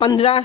15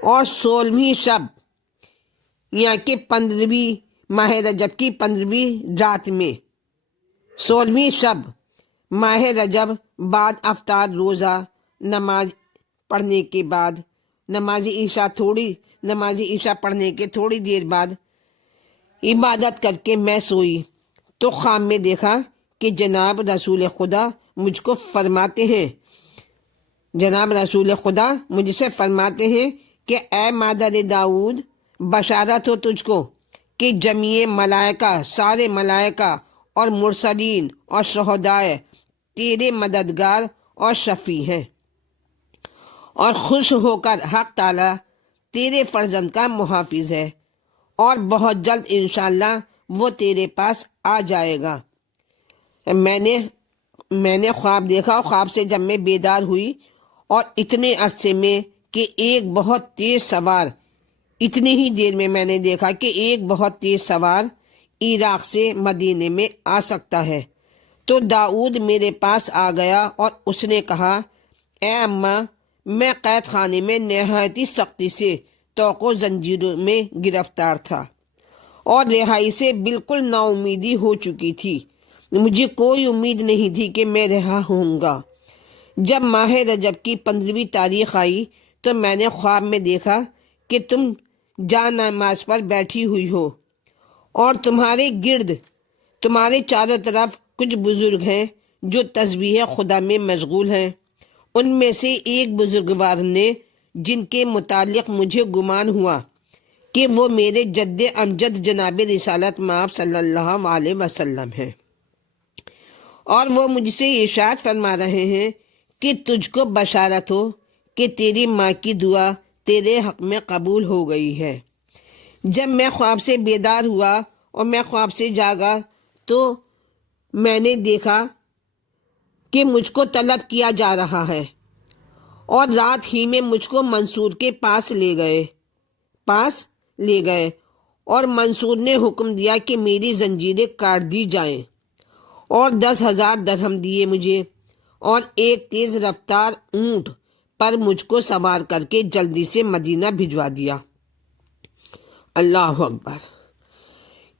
اور 16ویں شب یہاں کے 15ویں ماہ رجب کی 15ویں رات میں، 16ویں شب ماہ رجب بعد افطار روزہ نماز پڑھنے کے بعد، نماز عشاء پڑھنے کے تھوڑی دیر بعد عبادت کر کے میں سوئی تو خواب میں دیکھا کہ جناب رسول خدا مجھ کو فرماتے ہیں، جناب رسول خدا مجھ سے فرماتے ہیں کہ اے مادر داؤد، بشارت ہو تجھ کو کہ جمیع ملائکہ، سارے ملائکہ اور مرسلین اور شہدائے تیرے مددگار اور شفیع ہیں، اور خوش ہو کر حق تعالی تیرے فرزند کا محافظ ہے، اور بہت جلد انشاءاللہ وہ تیرے پاس آ جائے گا۔ میں نے خواب دیکھا، اور خواب سے جب میں بیدار ہوئی اور اتنے عرصے میں کہ ایک بہت تیز سوار، اتنی ہی دیر میں نے دیکھا کہ ایک بہت تیز سوار عراق سے مدینے میں آ سکتا ہے، تو داؤد میرے پاس آ گیا اور اس نے کہا، اے اماں، میں قید خانے میں نہایت ہی سختی سے طوق و زنجیروں میں گرفتار تھا اور رہائی سے بالکل نا امیدی ہو چکی تھی، مجھے کوئی امید نہیں تھی کہ میں رہا ہوں گا۔ جب ماہ رجب کی 15ویں تاریخ آئی تو میں نے خواب میں دیکھا کہ تم جا نماز پر بیٹھی ہوئی ہو اور تمہارے گرد، تمہارے چاروں طرف کچھ بزرگ ہیں جو تسبیح خدا میں مشغول ہیں۔ ان میں سے ایک بزرگوار نے، جن کے متعلق مجھے گمان ہوا کہ وہ میرے جد امجد جناب رسالت مآب صلی اللہ علیہ وسلم ہیں، اور وہ مجھ سے ارشاد فرما رہے ہیں کہ تجھ کو بشارت ہو کہ تیری ماں کی دعا تیرے حق میں قبول ہو گئی ہے۔ جب میں خواب سے بیدار ہوا اور میں خواب سے جاگا تو میں نے دیکھا کہ مجھ کو طلب کیا جا رہا ہے، اور رات ہی میں مجھ کو منصور کے پاس لے گئے اور منصور نے حکم دیا کہ میری زنجیریں کاٹ دی جائیں، اور 10,000 درہم دیے مجھے، اور ایک تیز رفتار اونٹ پر مجھ کو سوار کر کے جلدی سے مدینہ بھجوا دیا۔ اللہ اکبر۔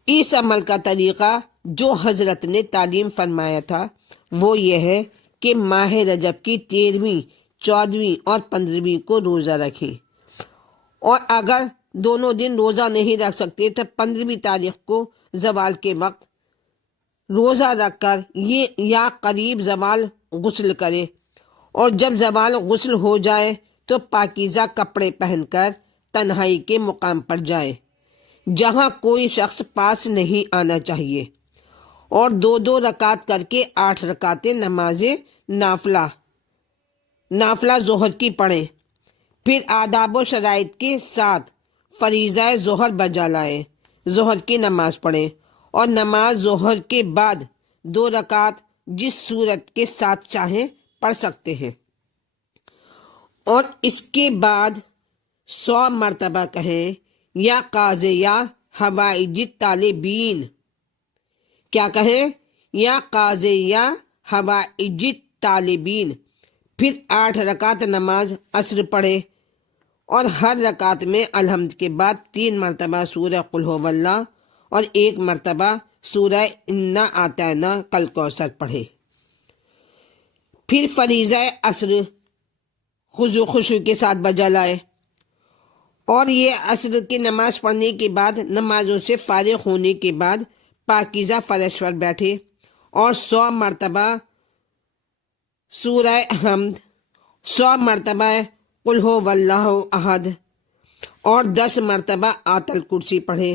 اس عمل کا طریقہ جو حضرت نے تعلیم فرمایا تھا وہ یہ ہے کہ ماہ رجب کی 13ویں، 14ویں اور 15ویں کو روزہ رکھیں، اور اگر دونوں دن روزہ نہیں رکھ سکتے تو 15ویں تاریخ کو زوال کے وقت روزہ رکھ کر یا قریب زوال غسل کرے، اور جب زوال غسل ہو جائے تو پاکیزہ کپڑے پہن کر تنہائی کے مقام پر جائے جہاں کوئی شخص پاس نہیں آنا چاہیے، اور 2 رکعت کر کے 8 رکعتیں نماز نافلہ ظہر کی پڑھیں، پھر آداب و شرائط کے ساتھ فریضہ ظہر بجا لائیں، ظہر کی نماز پڑھیں، اور نماز ظہر کے بعد 2 رکعت جس صورت کے ساتھ چاہیں پڑھ سکتے ہیں، اور اس کے بعد 100 مرتبہ کہیں، یا قاضی یا حوائج طالبین، کیا کہیں؟ یا قاضی یا حوائج طالبین، پھر 8 رکعت نماز عصر پڑھے، اور ہر رکعت میں الحمد کے بعد 3 مرتبہ سورہ قل ھو اللہ اور 1 مرتبہ سورہ انا اعطینہ کل کوثر پڑھے، پھر فریضہ عصر خشوع کے ساتھ بجا لائے، اور یہ عصر کی نماز پڑھنے کے بعد نمازوں سے فارغ ہونے کے بعد پاکیزہ فرش پر بیٹھے اور 100 مرتبہ سورہ حمد، 100 مرتبہ قل ھو اللہ احد، اور 10 مرتبہ آیت الکرسی پڑھے،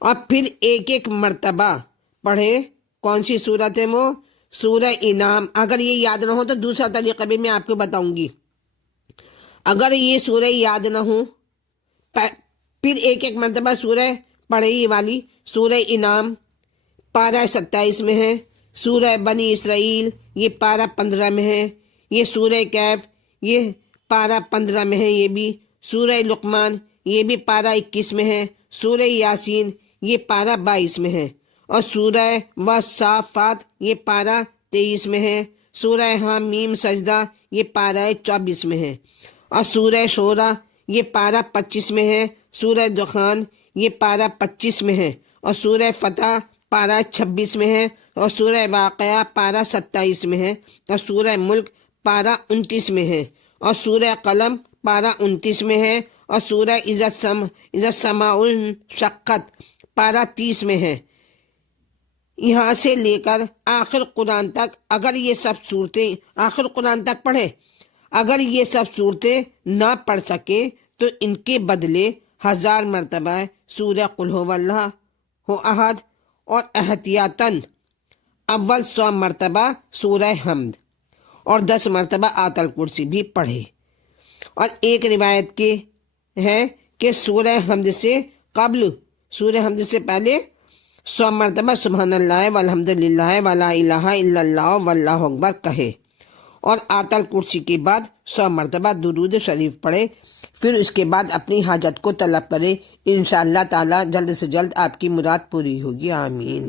اور پھر ایک مرتبہ پڑھے۔ کون سی صورت ہے وہ؟ سورہ انعام۔ اگر یہ یاد نہ ہو تو دوسرا طریقہ بھی میں آپ کو بتاؤں گی۔ اگر یہ سورہ یاد نہ ہو پھر ایک مرتبہ سورہ پڑھے، یہ والی سورہ انعام پارہ 27 میں ہے، سورہ بنی اسرائیل یہ پارہ 15 میں ہے، یہ سورہ کہف یہ پارہ 15 میں ہے، یہ بھی سورہ لقمان یہ بھی پارہ 21 میں ہے، سورہ یاسین یہ پارہ 22 میں ہے، اور سورہ والصافات یہ پارہ 23 میں ہے، سورہ حامیم سجدہ یہ پارہ 24 میں ہے، اور سورہ شورى یہ پارہ 25 میں ہے، سورہ دخان یہ پارہ 25 میں ہے، اور سورہ فتح پارہ 26 میں ہے، اور سورہ واقعہ پارہ 27 میں ہے، اور سورہ ملک پارہ 29 میں ہے، اور سورہ قلم پارہ 29 میں ہے، اور سورہ اذا السماء انشقت پارہ 30 میں ہے۔ یہاں سے لے کر آخر قرآن تک اگر یہ سب صورتیں آخر قرآن تک پڑھے، اگر یہ سب صورتیں نہ پڑھ سکیں تو ان کے بدلے 1000 مرتبہ سورہ قل هو اللہ احد اور احتیاطاً اول 100 مرتبہ سورہ حمد اور 10 مرتبہ آیت الکرسی بھی پڑھے۔ اور ایک روایت کے ہے کہ سورہ حمد سے قبل، سورہ حمد سے پہلے 100 مرتبہ سبحان اللہ والحمد للہ ولا الہ الا اللہ واللہ اکبر کہے، اور آیت الکرسی کے بعد 100 مرتبہ درود شریف پڑھے، پھر اس کے بعد اپنی حاجت کو طلب کرے، انشاءاللہ تعالی جلد سے جلد آپ کی مراد پوری ہوگی، آمین۔